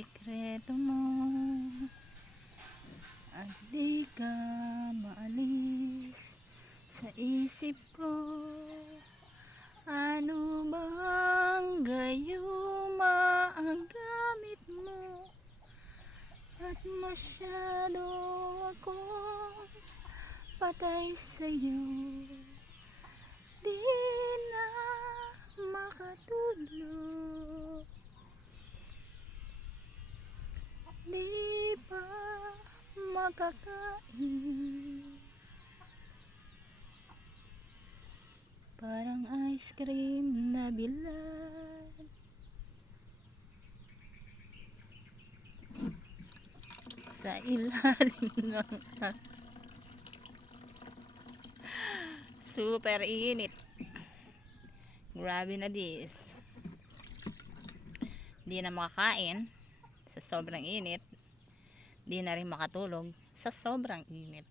sikreto mo. At di ka maalis sa isip ko. Ano bang gayuma ang gamit mo? At masyado akong patay sa'yo Di na makatulog Di pa makakain Parang ice cream na bilad. Sa ilalim ng Super init. Grabe na this. Di na makakain sa sobrang init. Di na rin makatulog sa sobrang init.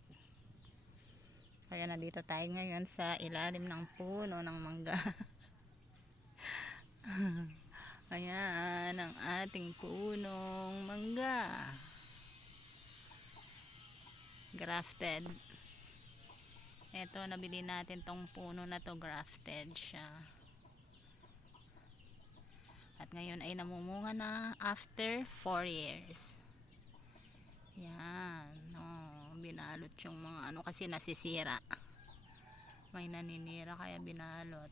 Kaya nandito tayo ngayon sa ilalim ng puno ng mangga. Ayan ang ating punong mangga. Grafted. Ito, nabili natin tong puno na to, grafted siya. At ngayon ay namumunga na after 4 years. Yan. Binalot yung mga ano kasi nasisira. May naninira kaya binalot.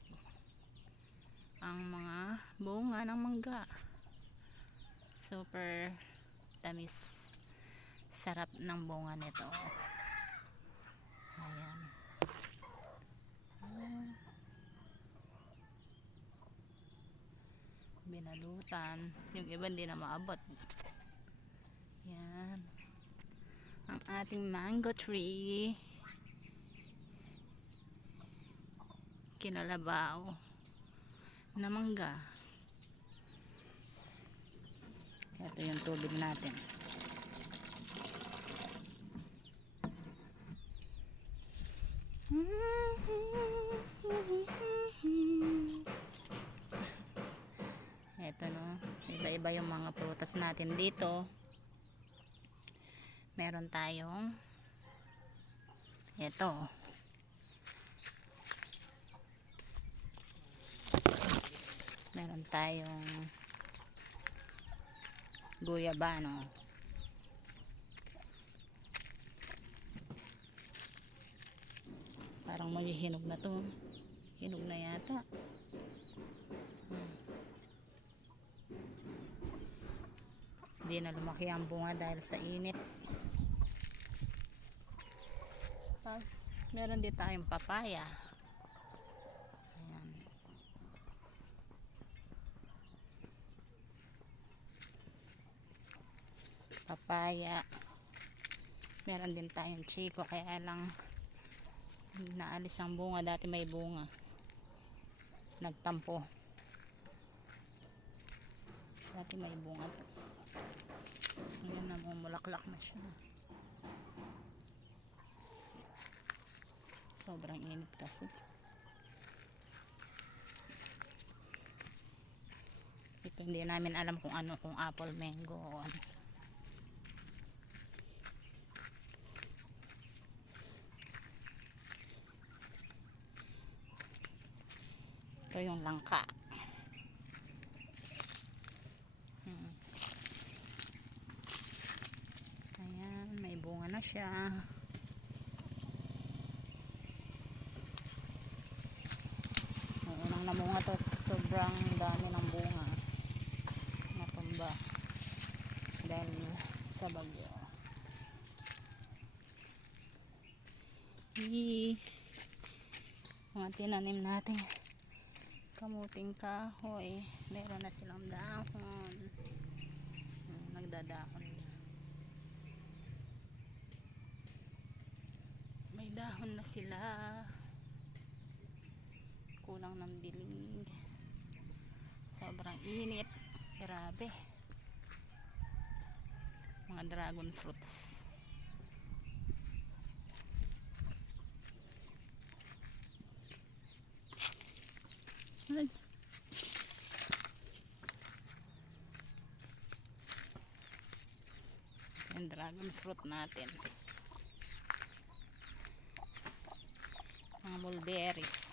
Ang mga bunga ng mangga. Super tamis. Sarap ng bunga nito. Ayan. Binalutan. Yung iba hindi na maabot. Yan ang ating mango tree. Kinalabaw na mangga. Ito yung tubig natin. Ito no? Iba iba yung mga prutas natin dito meron tayong ito meron tayong guyabano parang may hinog na to. Hinog na yata. Hindi na lumaki ang bunga dahil sa init meron din tayong papaya. Ayan. Papaya. Meron din tayong chiko kaya lang naalis ang bunga. Dati may bunga. Nagtampo. Dati may bunga. Ngayon namumulaklak na siya sobrang init kasi. Ito hindi namin alam kung ano kung apple mango o ano. Ito yung langka. Hmm. may bunga na siya Ang unang namunga to. Sobrang dami ng bunga natumba dahil sa bagyo. Yee. mga tinanim natin. Kamuting kahoy. Meron na silang dahon. Hmm, nagdadahon na. May dahon na sila kulang ng dilig sobrang init grabe mga dragon fruits Ay. dragon fruit natin. Mga mulberries.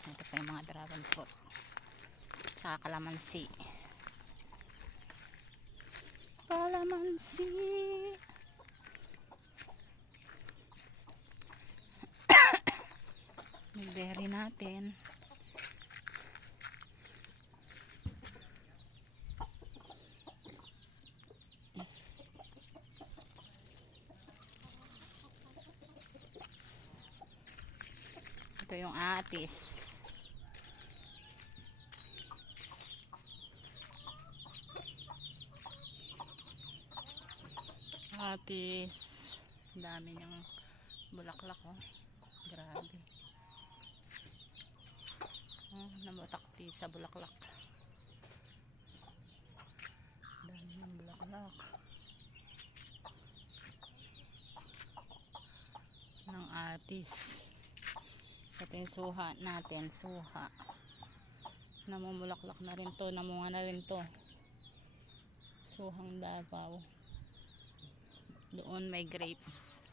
Ito pa yung mga dragon fruit. Tsaka kalamansi. Kalamansi. Mulberry natin. Ito yung atis. Atis. Ang Dami niyang bulaklak oh. Grabe. Oh, namutakti sa bulaklak. Dami ng bulaklak. Ng atis. Ito yung suha natin, suha. Namumulaklak na rin to, namunga na rin to. Suhang Davao. Doon may grapes.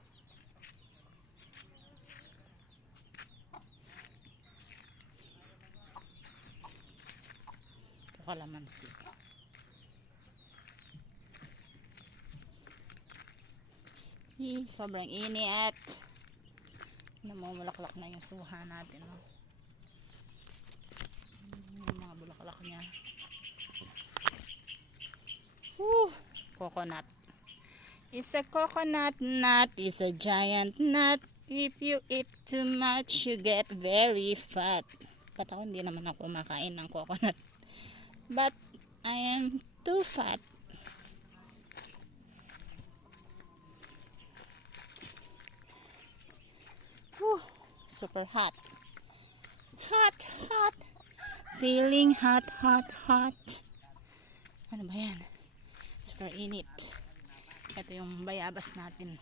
Ito kalamansi. Eh, sobrang init. Namumulaklak na yung suha natin. Oh. Yung mga bulaklak niya. Whew, coconut. It's a coconut nut. It's a giant nut. If you eat too much, you get very fat. Ba't ako hindi naman ako kumakain ng coconut. But I am too fat. Whew, super hot. Hot, hot. Feeling hot, hot, hot. Ano ba yan? Super init. Ito yung bayabas natin.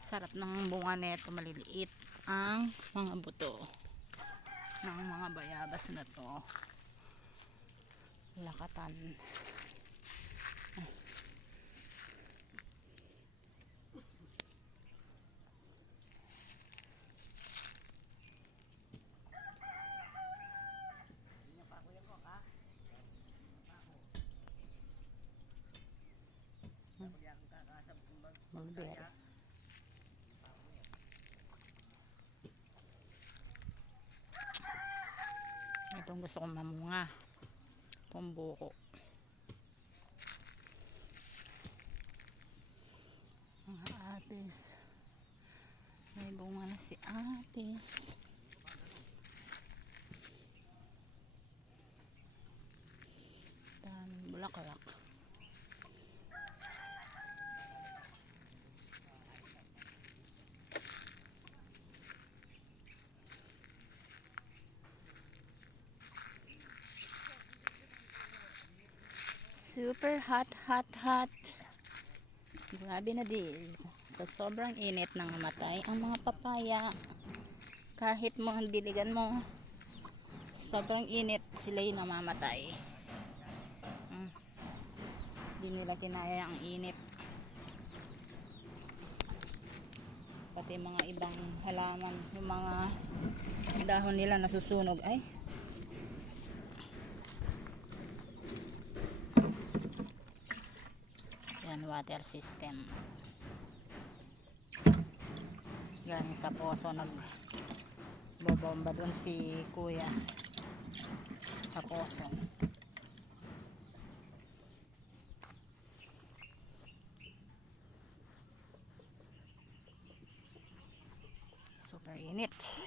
Sarap ng bunga nito. Maliliit ang mga buto ng mga bayabas na to. Lakatan. Itong gusto kong mamunga. Itong buko. Mga atis. May bunga na si atis. Daming bulaklak. Super hot, hot, hot. Grabe na dis. Sa sobrang init nang namatay ang mga papaya. Kahit mo ang diligan mo, sobrang init sila yung namamatay. Mm. Hindi nila kinaya ang init. Pati mga ibang halaman, yung mga dahon nila nasusunog. Ay, Yan, water system. Galing sa poso nag bobomba doon si kuya sa poso. Super init.